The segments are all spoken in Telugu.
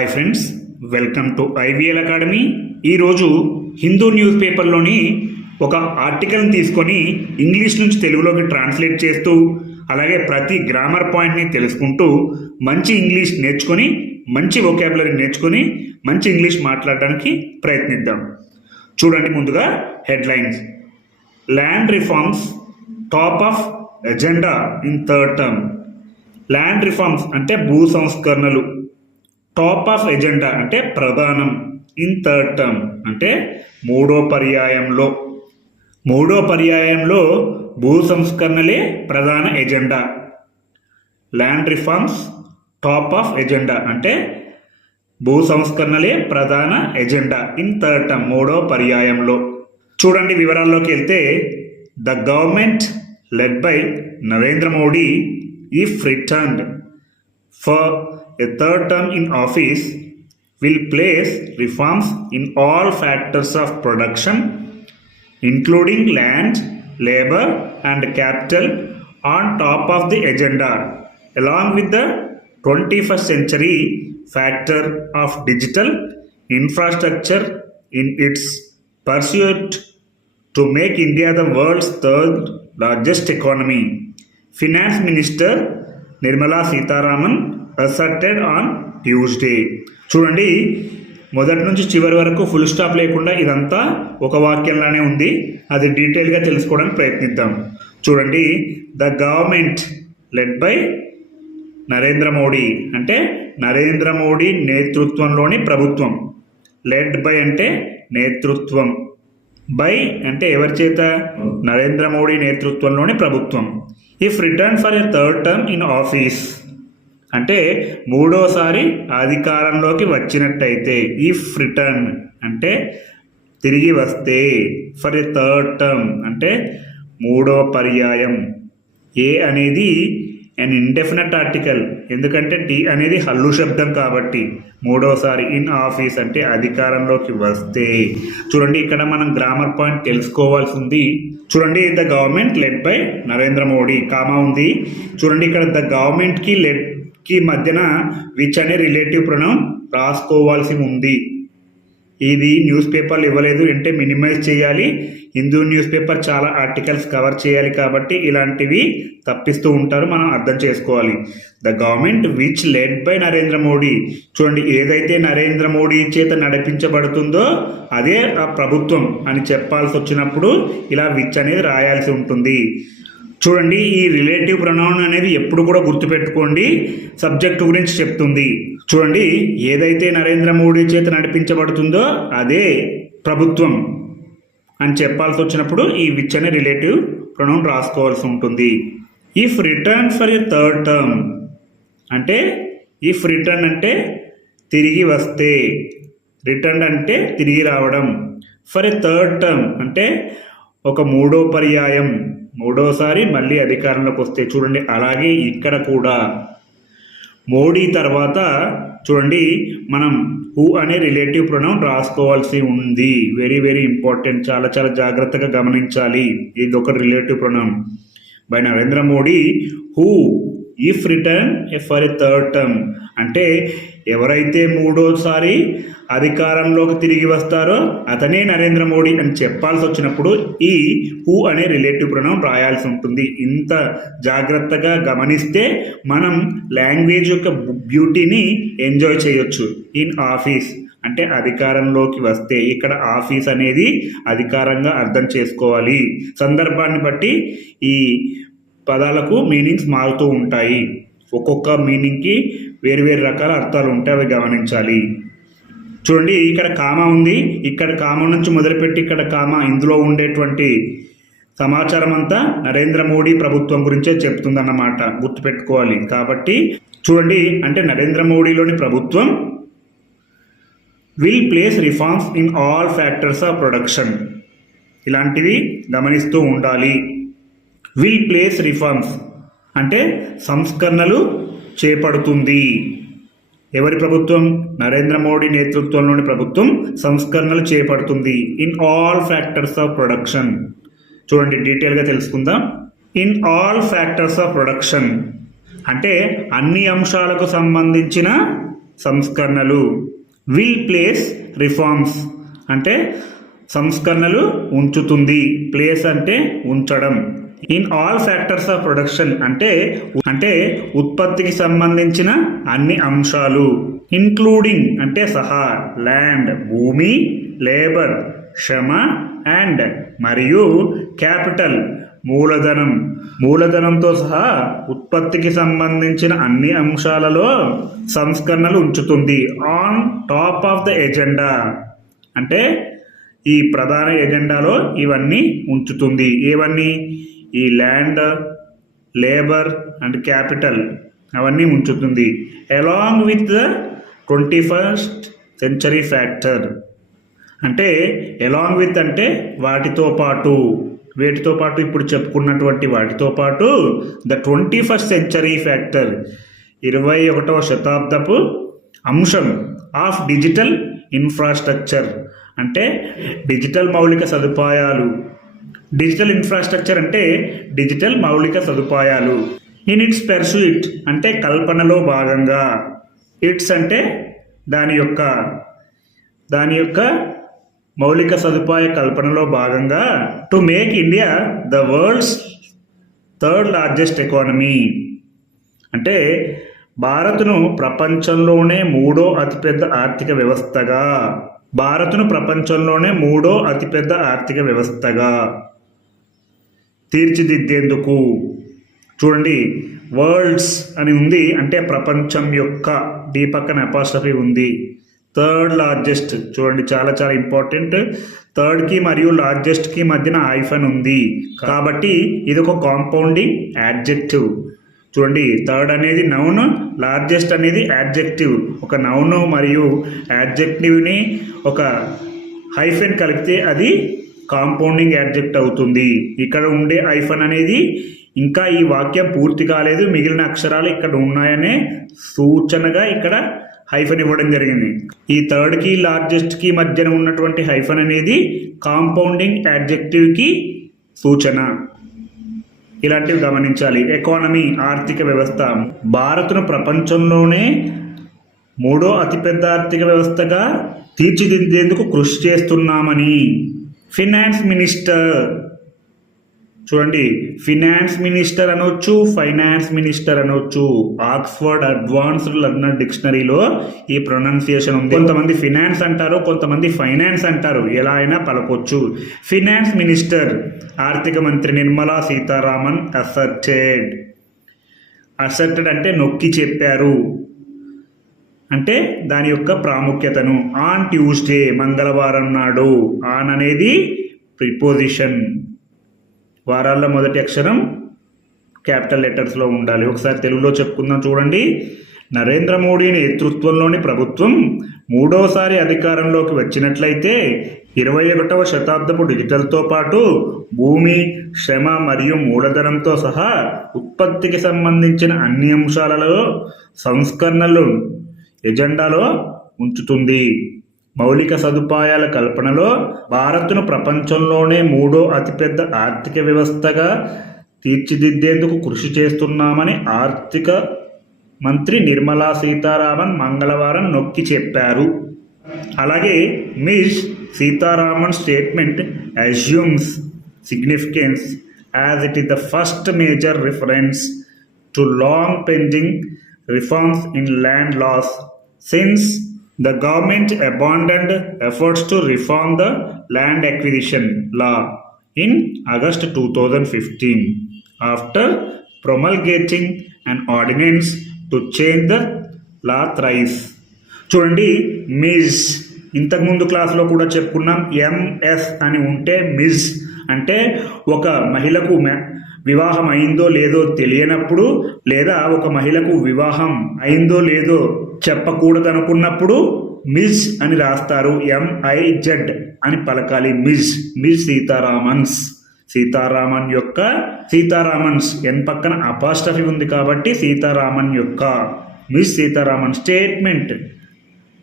Hi friends welcome to IVL academy ఈరోజు హిందూ న్యూస్ పేపర్లోని ఒక ఆర్టికల్ని తీసుకొని ఇంగ్లీష్ నుంచి తెలుగులోకి ట్రాన్స్లేట్ చేస్తూ అలాగే ప్రతి గ్రామర్ పాయింట్ని తెలుసుకుంటూ మంచి ఇంగ్లీష్ నేర్చుకొని మంచి వొకాబులరీ నేర్చుకొని మంచి ఇంగ్లీష్ మాట్లాడడానికి ప్రయత్నిద్దాం. చూడండి ముందుగా headlines land reforms top of agenda in third term land reforms అంటే భూ సంస్కరణలు. టాప్ ఆఫ్ ఎజెండా అంటే ప్రధానం. ఇన్ థర్డ్ టర్మ్ అంటే మూడో పర్యాయంలో. మూడో పర్యాయంలో భూ సంస్కరణలే ప్రధాన agenda land reforms top of agenda అంటే భూ సంస్కరణలే ప్రధాన ఎజెండా ఇన్ థర్డ్ టర్మ్ మూడో పర్యాయంలో. చూడండి వివరాల్లోకి వెళ్తే the government led by Narendra Modi if returned for a third term in office will place reforms in all factors of production, including land, labor, and capital, on top of the agenda, along with the 21st century factor of digital infrastructure in its pursuit to make India the world's third largest economy. Finance Minister Nirmala Sitharaman asserted on Tuesday చూడండి మొదటి నుంచి చివరి వరకు ఫుల్ స్టాప్ లేకుండా ఇదంతా ఒక వాక్యంలానే ఉంది. అది డీటెయిల్గా తెలుసుకోవడానికి ప్రయత్నిద్దాం. చూడండి the government led by Narendra Modi అంటే నరేంద్ర మోడీ నేతృత్వంలోని ప్రభుత్వం. లెడ్ బై అంటే నేతృత్వం. బై అంటే ఎవరి చేత? నరేంద్ర మోడీ నేతృత్వంలోని ప్రభుత్వం. If return for a third term in office అంటే మూడోసారి అధికారంలోకి వచ్చినట్టయితే ఇఫ్ రిటర్న్ అంటే తిరిగి వస్తే ఫర్ ఎ థర్డ్ టర్మ్ అంటే మూడో పర్యాయం. ఏ అనేది అన్ ఇండెఫినెట్ ఆర్టికల్ ఎందుకంటే టీ అనేది హల్లు శబ్దం కాబట్టి మూడోసారి ఇన్ ఆఫీస్ అంటే అధికారంలోకి వస్తే. చూడండి ఇక్కడ మనం గ్రామర్ పాయింట్ తెలుసుకోవాల్సి ఉంది చూడండి the government led by Narendra Modi comma ఉంది. చూడండి ఇక్కడ ద గవర్నమెంట్కి లెడ్కి మధ్యన విచ్ అనే రిలేటివ్ ప్రణం రాసుకోవాల్సి ఉంది. ఇది న్యూస్ పేపర్లు ఇవ్వలేదు అంటే మినిమైజ్ చేయాలి. హిందూ న్యూస్ పేపర్ చాలా ఆర్టికల్స్ కవర్ చేయాలి కాబట్టి ఇలాంటివి తప్పిస్తూ ఉంటారు. మనం అర్థం చేసుకోవాలి. The government which led by Narendra Modi. చూడండి ఏదైతే నరేంద్ర మోడీ చేత నడిపించబడుతుందో అదే ఆ ప్రభుత్వం అని చెప్పాల్సి వచ్చినప్పుడు ఇలా విచ్ అనేది రాయాల్సి ఉంటుంది. చూడండి ఈ రిలేటివ్ ప్రొనౌన్ అనేది ఎప్పుడు కూడా గుర్తుపెట్టుకోండి సబ్జెక్టు గురించి చెప్తుంది. చూడండి ఏదైతే నరేంద్ర మోడీ చేత నడిపించబడుతుందో అదే ప్రభుత్వం అని చెప్పాల్సి వచ్చినప్పుడు ఈ విచ్ అనే రిలేటివ్ ప్రొనౌన్ రాసుకోవాల్సి ఉంటుంది. If return for a third term అంటే ఇఫ్ రిటర్న్ అంటే తిరిగి వస్తే రిటర్న్ అంటే తిరిగి రావడం. ఫర్ ఎ థర్డ్ టర్మ్ అంటే ఒక మూడో పర్యాయం. మూడోసారి మళ్ళీ అధికారంలోకి వస్తే చూడండి అలాగే ఇక్కడ కూడా. మోడీ తర్వాత చూడండి మనం హూ అనే రిలేటివ్ ప్రొనౌన్ రాసుకోవాల్సి ఉంది. Very very important. చాలా చాలా జాగ్రత్తగా గమనించాలి. ఇది ఒక relative pronoun. By Narendra Modi who if return for a third term అంటే ఎవరైతే మూడోసారి అధికారంలోకి తిరిగి వస్తారో అతనే నరేంద్ర మోడీ అని చెప్పాల్సి వచ్చినప్పుడు ఈ హూ అనే రిలేటివ్ ప్రణం రాయాల్సి ఉంటుంది. ఇంత జాగ్రత్తగా గమనిస్తే మనం లాంగ్వేజ్ యొక్క బ్యూటీని ఎంజాయ్ చేయొచ్చు. ఇన్ ఆఫీస్ అంటే అధికారంలోకి వస్తే ఇక్కడ ఆఫీస్ అనేది అధికారంగా అర్థం చేసుకోవాలి. సందర్భాన్ని బట్టి ఈ పదాలకు మీనింగ్స్ మారుతూ ఉంటాయి. ఒక్కొక్క మీనింగ్కి వేరు వేరు రకాల అర్థాలు ఉంటాయి అవి గమనించాలి. చూడండి ఇక్కడ కామ ఉంది. ఇక్కడ కామ నుంచి మొదలుపెట్టి ఇక్కడ కామ ఇందులో ఉండేటువంటి సమాచారం అంతా నరేంద్ర మోడీ ప్రభుత్వం గురించే చెప్తుందన్నమాట. గుర్తుపెట్టుకోవాలి. కాబట్టి చూడండి అంటే నరేంద్ర మోడీలోని ప్రభుత్వం will place reforms in all factors of production ఇలాంటివి గమనిస్తూ ఉండాలి. విల్ ప్లేస్ రిఫార్మ్స్ అంటే సంస్కరణలు చేపడుతుంది. ఎవరి ప్రభుత్వం? నరేంద్ర మోడీ నేతృత్వంలోని ప్రభుత్వం సంస్కరణలు చేపడుతుంది. In all factors of production చూడండి డీటెయిల్గా తెలుసుకుందాం. In all factors of production అంటే అన్ని అంశాలకు సంబంధించిన సంస్కరణలు. విల్ ప్లేస్ రిఫార్మ్స్ అంటే సంస్కరణలు ఉంచుతుంది. ప్లేస్ అంటే ఉంచడం. In all factors of production అంటే అంటే ఉత్పత్తికి సంబంధించిన అన్ని అంశాలు ఇన్క్లూడింగ్ అంటే సహా ల్యాండ్ భూమి లేబర్ శ్రమ అండ్ మరియు క్యాపిటల్ మూలధనం. మూలధనంతో సహా ఉత్పత్తికి సంబంధించిన అన్ని అంశాలలో సంస్కరణలు ఉంచుతుంది. On top of the agenda. అంటే ఈ ప్రధాన ఎజెండాలో ఇవన్నీ ఉంచుతుంది. ఏవన్నీ? ఈ ల్యాండ్ లేబర్ అండ్ క్యాపిటల్ అవన్నీ ఉంచుతుంది. Along with the twenty first century factor అంటే ఎలాంగ్ విత్ అంటే వాటితో పాటు. వేటితో పాటు ఇప్పుడు చెప్పుకున్నటువంటి వాటితో పాటు the twenty first century factor ఇరవై ఒకటవ శతాబ్దపు అంశం ఆఫ్ డిజిటల్ ఇన్ఫ్రాస్ట్రక్చర్ అంటే డిజిటల్ మౌలిక సదుపాయాలు. డిజిటల్ ఇన్ఫ్రాస్ట్రక్చర్ అంటే డిజిటల్ మౌలిక సదుపాయాలు. ఇన్ ఇట్స్ పెర్సూయిట్ అంటే కల్పనలో భాగంగా. ఇట్స్ అంటే దాని యొక్క దాని యొక్క మౌలిక సదుపాయ కల్పనలో భాగంగా to make India the world's third largest economy అంటే భారత్ను ప్రపంచంలోనే మూడో అతిపెద్ద ఆర్థిక వ్యవస్థగా. భారత్ను ప్రపంచంలోనే మూడో అతిపెద్ద ఆర్థిక వ్యవస్థగా. తీర్చిదిద్దేందుకు. చూడండి వరల్డ్స్ అని ఉంది అంటే ప్రపంచం యొక్క డీ పక్కన అపాస్ట్రఫీ ఉంది. థర్డ్ లార్జెస్ట్ చూడండి చాలా చాలా ఇంపార్టెంట్ థర్డ్కి మరియు లార్జెస్ట్కి మధ్యన ఐఫన్ ఉంది. కాబట్టి ఇది ఒక కాంపౌండింగ్ యాడ్జెక్టివ్ చూడండి థర్డ్ అనేది నౌన్ లార్జెస్ట్ అనేది యాడ్జెక్టివ్ ఒక నౌన్ మరియు యాడ్జెక్టివ్ని ఒక హైఫెన్ కలిపితే అది కాంపౌండింగ్ యాడ్జెక్ట్ అవుతుంది. ఇక్కడ ఉండే ఐఫన్ అనేది ఇంకా ఈ వాక్యం పూర్తి కాలేదు. మిగిలిన అక్షరాలు ఇక్కడ ఉన్నాయనే సూచనగా ఇక్కడ హైఫన్ ఇవ్వడం జరిగింది. ఈ థర్డ్కి లార్జెస్ట్కి మధ్యన ఉన్నటువంటి హైఫన్ అనేది కాంపౌండింగ్ యాడ్జెక్టివ్కి సూచన. ఇలాంటివి గమనించాలి. ఎకానమీ ఆర్థిక వ్యవస్థ. భారత్ను ప్రపంచంలోనే మూడో అతిపెద్ద ఆర్థిక వ్యవస్థగా తీర్చిదిద్దేందుకు కృషి చేస్తున్నామని. ఫినాన్స్ మినిస్టర్ చూడండి ఫినాన్స్ మినిస్టర్ అనొచ్చు ఫైనాన్స్ మినిస్టర్ అనొచ్చు. ఆక్స్ఫర్డ్ అడ్వాన్స్డ్ లర్నర్ డిక్షనరీలో ఈ ప్రొనౌన్సియేషన్ ఉంది. కొంతమంది ఫినాన్స్ అంటారు కొంతమంది ఫైనాన్స్ అంటారు. ఎలా అయినా పలకొచ్చు. ఫినాన్స్ మినిస్టర్ ఆర్థిక మంత్రి నిర్మలా సీతారామన్ అసర్టెడ్ అసర్టెడ్ అంటే నొక్కి చెప్పారు. అంటే దాని యొక్క ప్రాముఖ్యతను. ఆన్ ట్యూస్డే మంగళవారం నాడు. ఆన్ అనేది ప్రిపోజిషన్. వారాల్లో మొదటి అక్షరం క్యాపిటల్ లెటర్స్లో ఉండాలి. ఒకసారి తెలుగులో చెప్పుకుందాం చూడండి. నరేంద్ర మోడీ నేతృత్వంలోని ప్రభుత్వం మూడోసారి అధికారంలోకి వచ్చినట్లయితే ఇరవై ఒకటవ శతాబ్దపు డిజిటల్తో పాటు భూమి శ్రమ మరియు మూలధనంతో సహా ఉత్పత్తికి సంబంధించిన అన్ని అంశాలలో సంస్కరణలు ఎజెండాలో ఉంచుతుంది. మౌలిక సదుపాయాల కల్పనలో భారత్ను ప్రపంచంలోనే మూడో అతిపెద్ద ఆర్థిక వ్యవస్థగా తీర్చిదిద్దేందుకు కృషి చేస్తున్నామని ఆర్థిక మంత్రి నిర్మలా సీతారామన్ మంగళవారం నొక్కి చెప్పారు. అలాగే Ms Sitharaman statement assumes significance as it is the first major reference to long pending reforms in land laws since the government abandoned efforts to reform the land acquisition law in August 2015 after promulgating an ordinance to change the law thrice. చూడండి మిజ్ ఇంతకుముందు క్లాస్లో కూడా చెప్పుకున్నాం ఎంఎస్ అని ఉంటే మిజ్ అంటే ఒక మహిళకు వివాహం అయిందో లేదో తెలియనప్పుడు లేదా ఒక మహిళకు వివాహం అయిందో లేదో చెప్పకూడదనుకున్నప్పుడు మిజ్ అని రాస్తారు. ఎంఐజెడ్ అని పలకాలి. మిజ్. మిజ్ సీతారామన్స్. సీతారామన్ యొక్క సీతారామన్స్. ఎన్ పక్కన అపాస్టఫీ ఉంది కాబట్టి సీతారామన్ యొక్క. Ms Sitharaman statement.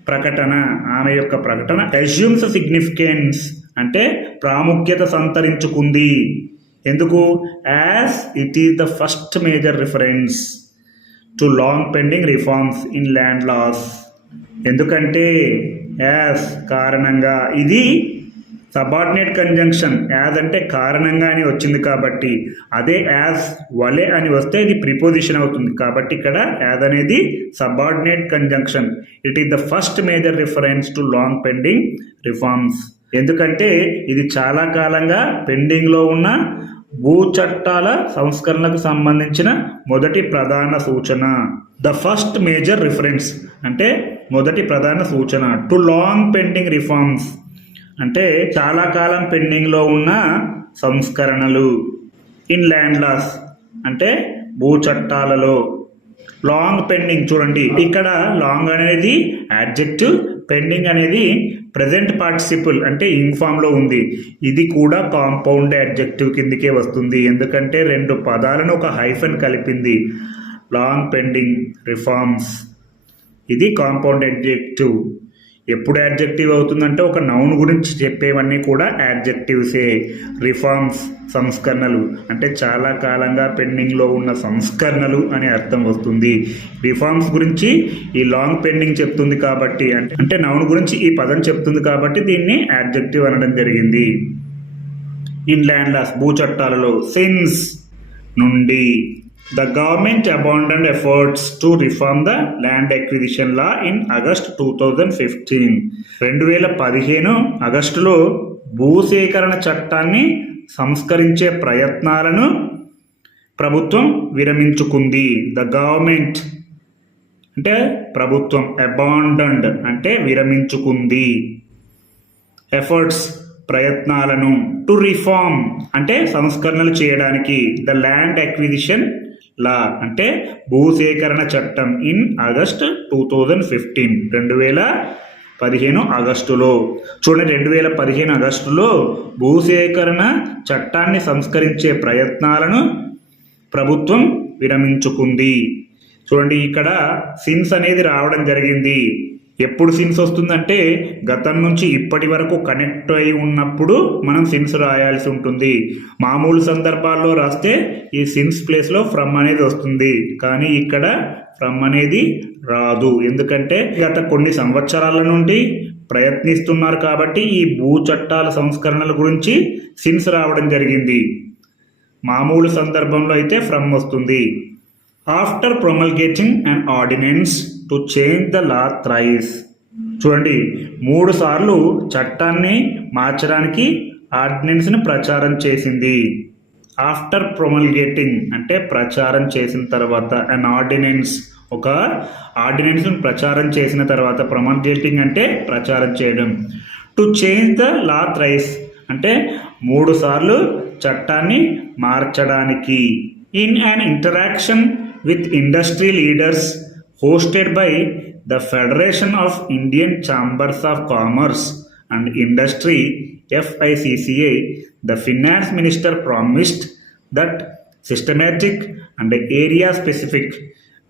ప్రకటన. ఆమె యొక్క ప్రకటన అజ్యూమ్స్ సిగ్నిఫికెన్స్ అంటే ప్రాముఖ్యత సంతరించుకుంది. ఎందుకు? As it is the first major reference to long pending reforms in land laws ఎందుకంటే యాజ్ కారణంగా ఇది సబార్డినేట్ కంజంక్షన్ యాజ్ అంటే కారణంగా అని వచ్చింది కాబట్టి అదే యాజ్ వలే అని వస్తే ఇది ప్రిపోజిషన్ అవుతుంది. కాబట్టి ఇక్కడ యాజ్ అనేది subordinate conjunction it is the first major reference to long pending reforms ఎందుకంటే ఇది చాలా కాలంగా పెండింగ్లో ఉన్న భూ చట్టాల సంస్కరణలకు సంబంధించిన మొదటి ప్రధాన సూచన. ద ఫస్ట్ మేజర్ రిఫరెన్స్ అంటే మొదటి ప్రధాన సూచన. టు లాంగ్ పెండింగ్ రిఫార్మ్స్ అంటే చాలా కాలం పెండింగ్లో ఉన్న సంస్కరణలు. ఇన్ ల్యాండ్ లాస్ అంటే భూ చట్టాలలో లాంగ్ పెండింగ్ చూడండి. ఇక్కడ లాంగ్ అనేది యాడ్జెక్టివ్ పెండింగ్ అనేది ప్రజెంట్ పార్టిసిపుల్ అంటే ఇన్ఫామ్లో ఉంది. ఇది కూడా కాంపౌండ్ అడ్జెక్టివ్ కిందకే వస్తుంది. ఎందుకంటే రెండు పదాలను ఒక హైఫన్ కలిపింది. లాంగ్ పెండింగ్ రిఫార్మ్స్ ఇది కాంపౌండ్ అడ్జెక్టివ్ ఎప్పుడు యాడ్జెక్టివ్ అవుతుందంటే ఒక నౌన్ గురించి చెప్పేవన్నీ కూడా యాడ్జెక్టివ్సే రిఫార్మ్స్ సంస్కరణలు. అంటే చాలా కాలంగా పెండింగ్లో ఉన్న సంస్కరణలు అని అర్థం వస్తుంది. రిఫార్మ్స్ గురించి ఈ లాంగ్ పెండింగ్ చెప్తుంది కాబట్టి అంటే అంటే నౌన్ గురించి ఈ పదం చెప్తుంది కాబట్టి దీన్ని యాడ్జెక్టివ్ అనడం జరిగింది. ఇన్ ల్యాండ్ లాస్ భూ చట్టాలలో సిన్స్ నుండి the government abandon efforts to reform the land acquisition law in August two thousand fifteen రెండు వేల పదిహేను ఆగస్టులో భూసేకరణ చట్టాన్ని సంస్కరించే ప్రయత్నాలను ప్రభుత్వం విరమించుకుంది. ద గవర్నమెంట్ అంటే ప్రభుత్వం అబాండన్డ్ అంటే విరమించుకుంది. ఎఫర్ట్స్ ప్రయత్నాలను టు రిఫార్మ్ అంటే సంస్కరణలు చేయడానికి. The land acquisition law. అంటే భూసేకరణ చట్టం in August two thousand fifteen రెండు వేల పదిహేను ఆగస్టులో. చూడండి రెండు వేల పదిహేను ఆగస్టులో భూసేకరణ చట్టాన్ని సంస్కరించే ప్రయత్నాలను ప్రభుత్వం విరమించుకుంది. చూడండి ఇక్కడ సిన్స్ అనేది రావడం జరిగింది. ఎప్పుడు సిన్స్ వస్తుందంటే గతం నుంచి ఇప్పటి వరకు కనెక్ట్ అయి ఉన్నప్పుడు మనం సిన్స్ రాయాల్సి ఉంటుంది. మామూలు సందర్భాల్లో రాస్తే ఈ సిన్స్ ప్లేస్లో ఫ్రమ్ అనేది వస్తుంది. కానీ ఇక్కడ ఫ్రమ్ అనేది రాదు. ఎందుకంటే గత కొన్ని సంవత్సరాల నుండి ప్రయత్నిస్తున్నారు కాబట్టి ఈ భూ చట్టాల సంస్కరణల గురించి సిన్స్ రావడం జరిగింది. మామూలు సందర్భంలో అయితే ఫ్రమ్ వస్తుంది. After promulgating and ordinance to change the law thrice చూడండి మూడు సార్లు చట్టాన్ని మార్చడానికి ఆర్డినెన్స్ని ప్రచారం చేసింది. ఆఫ్టర్ ప్రొమల్గేటింగ్ అంటే ప్రచారం చేసిన తర్వాత అండ్ ఆర్డినెన్స్ ఒక ఆర్డినెన్స్ను ప్రచారం చేసిన తర్వాత ప్రొమల్గేటింగ్ అంటే ప్రచారం చేయడం. To change the law thrice అంటే మూడు సార్లు చట్టాన్ని మార్చడానికి. In an interaction with industry leaders hosted by the Federation of Indian Chambers of Commerce and Industry FICCA, the finance minister promised that systematic and area specific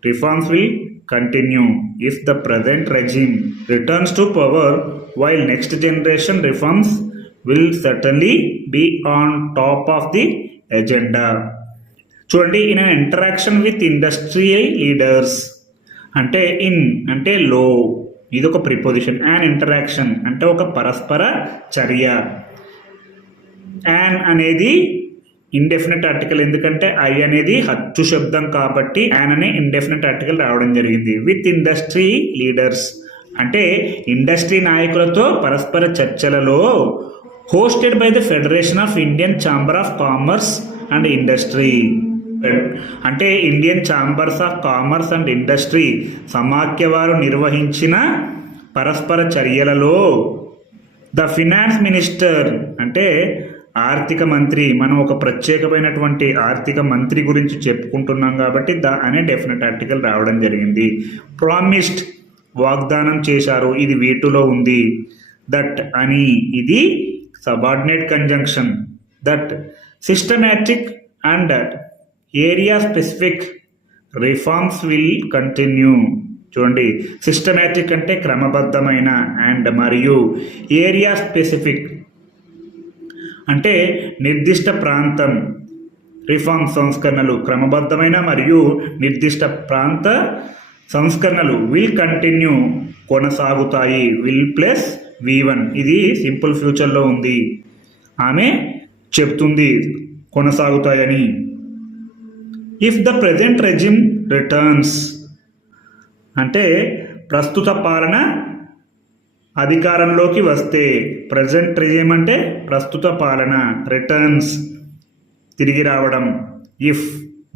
reforms will continue if the present regime returns to power while next generation reforms will certainly be on top of the agenda. Chundi in an interaction with industrial leaders అంటే ఇన్ అంటే లో ఇది ఒక ప్రిపోజిషన్ యాన్ ఇంటరాక్షన్ అంటే ఒక పరస్పర చర్య. యాన్ అనేది ఇండెఫినెట్ ఆర్టికల్ ఎందుకంటే ఐ అనేది హచ్చు శబ్దం కాబట్టి యాన్ అనే ఇండెఫినెట్ ఆర్టికల్ రావడం జరిగింది. విత్ ఇండస్ట్రీ లీడర్స్ అంటే ఇండస్ట్రీ నాయకులతో పరస్పర చర్చలలో hosted by the federation of Indian chamber of commerce and industry అంటే Indian chambers of commerce and industry సమాఖ్య వారు నిర్వహించిన పరస్పర చర్యలలో ద ఫినాన్స్ మినిస్టర్ అంటే ఆర్థిక మంత్రి. మనం ఒక ప్రత్యేకమైనటువంటి ఆర్థిక మంత్రి గురించి చెప్పుకుంటున్నాం కాబట్టి ద అనే డెఫినెట్ ఆర్టికల్ రావడం జరిగింది. ప్రామిస్డ్ వాగ్దానం చేశారు. ఇది వీటిలో ఉంది. దట్ అని ఇది subordinate conjunction that systematic and area specific reforms will continue. చూడండి సిస్టమేటిక్ అంటే క్రమబద్ధమైన అండ్ మరియు ఏరియా స్పెసిఫిక్ అంటే నిర్దిష్ట ప్రాంతం. రిఫార్మ్ సంస్కరణలు క్రమబద్ధమైన మరియు నిర్దిష్ట ప్రాంత సంస్కరణలు విల్ కంటిన్యూ కొనసాగుతాయి. Will plus V one. ఇది సింపుల్ ఫ్యూచర్లో ఉంది. ఆమె చెప్తుంది కొనసాగుతాయని. If the present regime returns అంటే ప్రస్తుత పాలన అధికారంలోకి వస్తే ప్రజెంట్ రెజిమ్ అంటే ప్రస్తుత పాలన రిటర్న్స్ తిరిగి రావడం ఇఫ్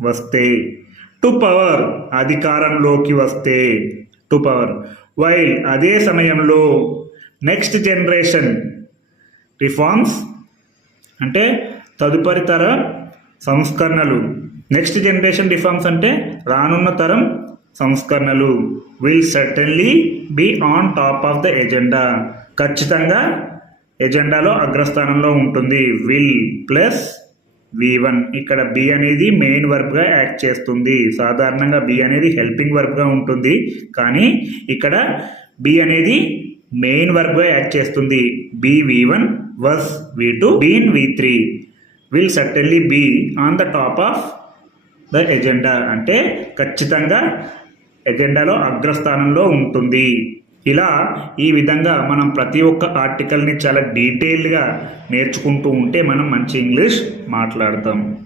వస్తే. టు పవర్ అధికారంలోకి వస్తే టు పవర్ వైల్ అదే సమయంలో నెక్స్ట్ జనరేషన్ రిఫార్మ్స్ అంటే తదుపరి తర సంస్కరణలు నెక్స్ట్ జనరేషన్ రిఫార్మ్స్ అంటే రానున్న తరం సంస్కరణలు will certainly be on top of the agenda ఖచ్చితంగా ఎజెండాలో అగ్రస్థానంలో ఉంటుంది. విల్ ప్లస్ వి వన్ ఇక్కడ బి అనేది మెయిన్ వర్బ్గా యాక్ట్ చేస్తుంది. సాధారణంగా బి అనేది హెల్పింగ్ వర్బ్గా ఉంటుంది. కానీ ఇక్కడ బి అనేది మెయిన్ వర్బ్గా యాక్ట్ చేస్తుంది. Be V one was V two been V three will certainly be on the top of the agenda అంటే ఖచ్చితంగా ఎజెండాలో అగ్రస్థానంలో ఉంటుంది. ఇలా ఈ విధంగా మనం ప్రతి ఒక్క ఆర్టికల్ని చాలా డీటెయిల్డ్గా నేర్చుకుంటూ ఉంటే మనం మంచి ఇంగ్లీష్ మాట్లాడతాం.